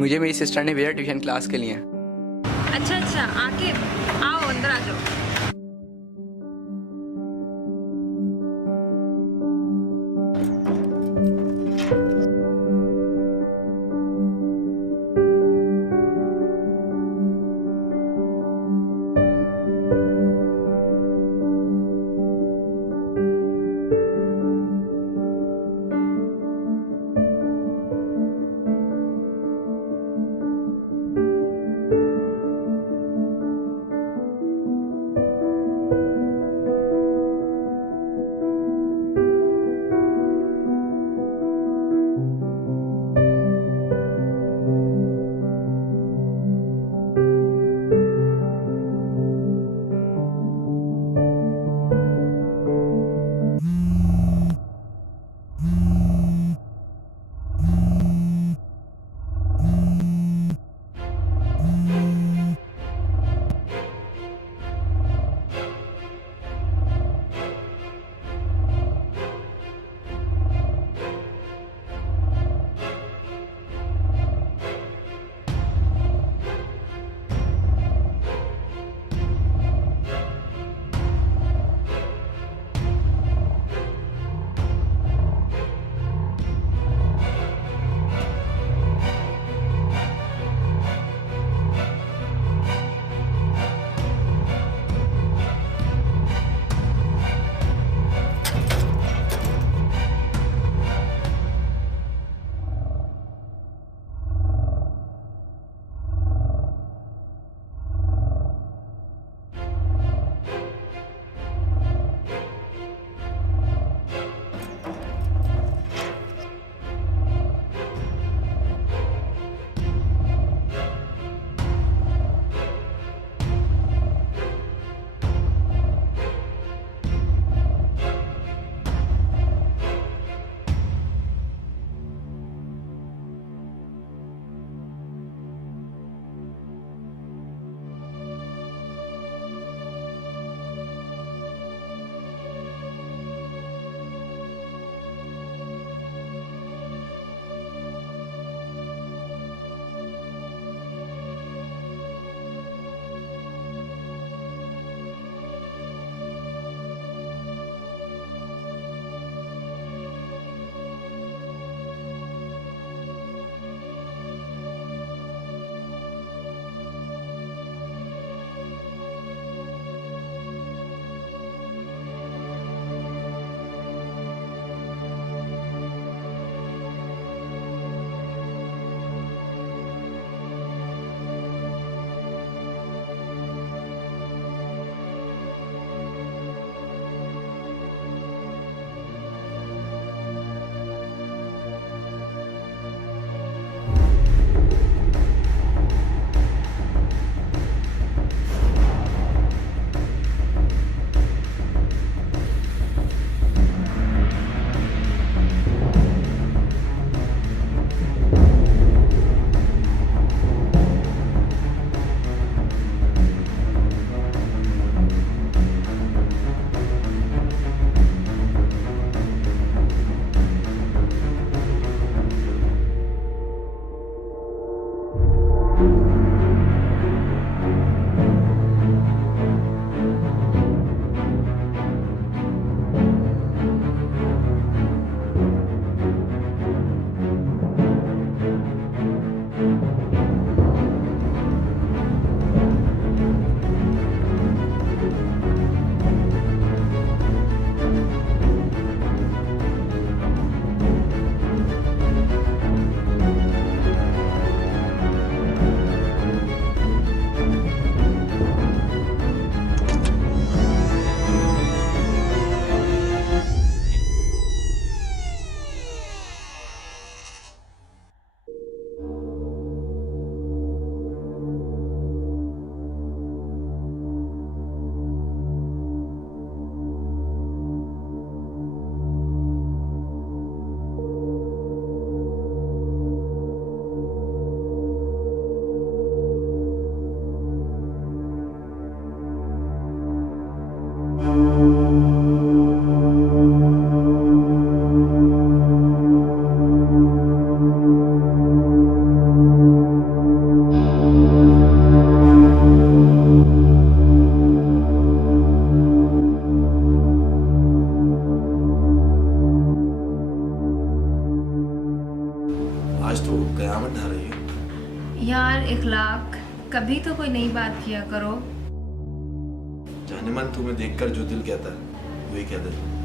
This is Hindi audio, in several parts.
मुझे मेरी सिस्टर ने भेजा ट्यूशन क्लास के लिए। अच्छा अच्छा, आके आओ अंदर आ जाओ। कभी तो कोई नई बात किया करो। जाने मन तुम्हें देखकर जो दिल कहता है वही कह देता हूँ।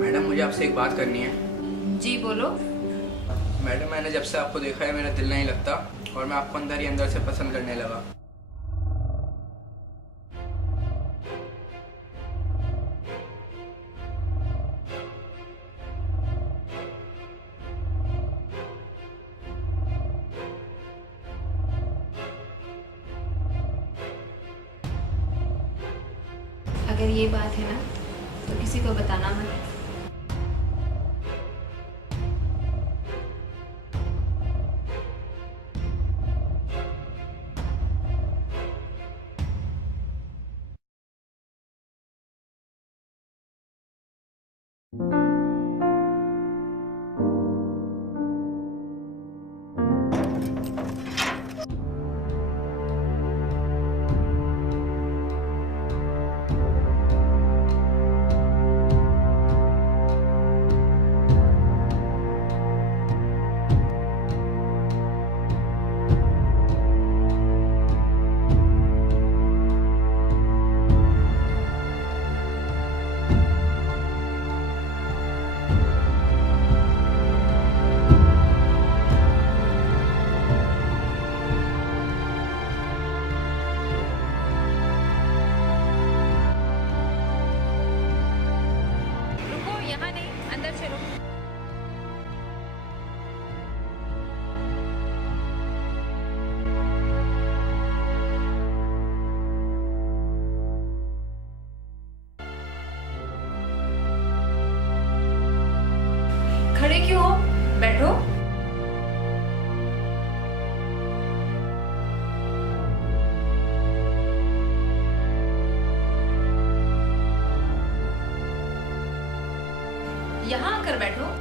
मैडम मुझे आपसे एक बात करनी है। जी बोलो। मैडम मैंने जब से आपको देखा है मेरा दिल नहीं लगता और मैं आपको अंदर ही अंदर से पसंद करने लगा। अगर ये बात है ना तो किसी को बताना मत। यहाँ आकर बैठो।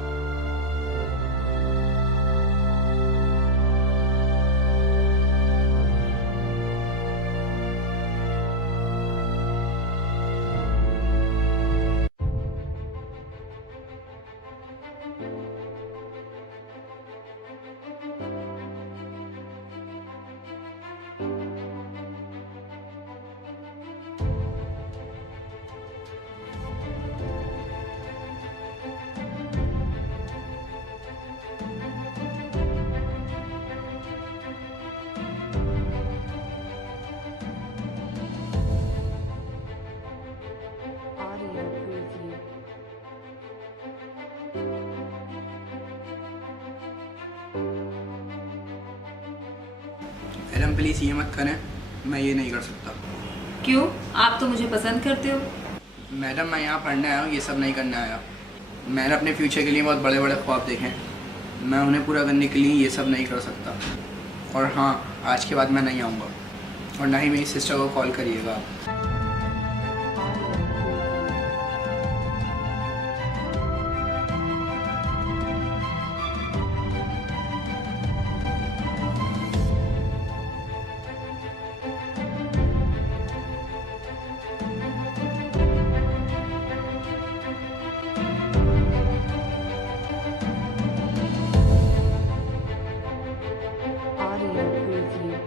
Audio preview. मैडम प्लीज़ ये मत करें, मैं ये नहीं कर सकता। क्यों? आप तो मुझे पसंद करते हो। मैडम मैं यहाँ पढ़ने आया हूँ, ये सब नहीं करने आया। मैंने अपने फ्यूचर के लिए बहुत बड़े बड़े ख्वाब देखे हैं, मैं उन्हें पूरा करने के लिए ये सब नहीं कर सकता। और हाँ, आज के बाद मैं नहीं आऊँगा और ना ही मेरी सिस्टर को कॉल करिएगा आप। Audio preview.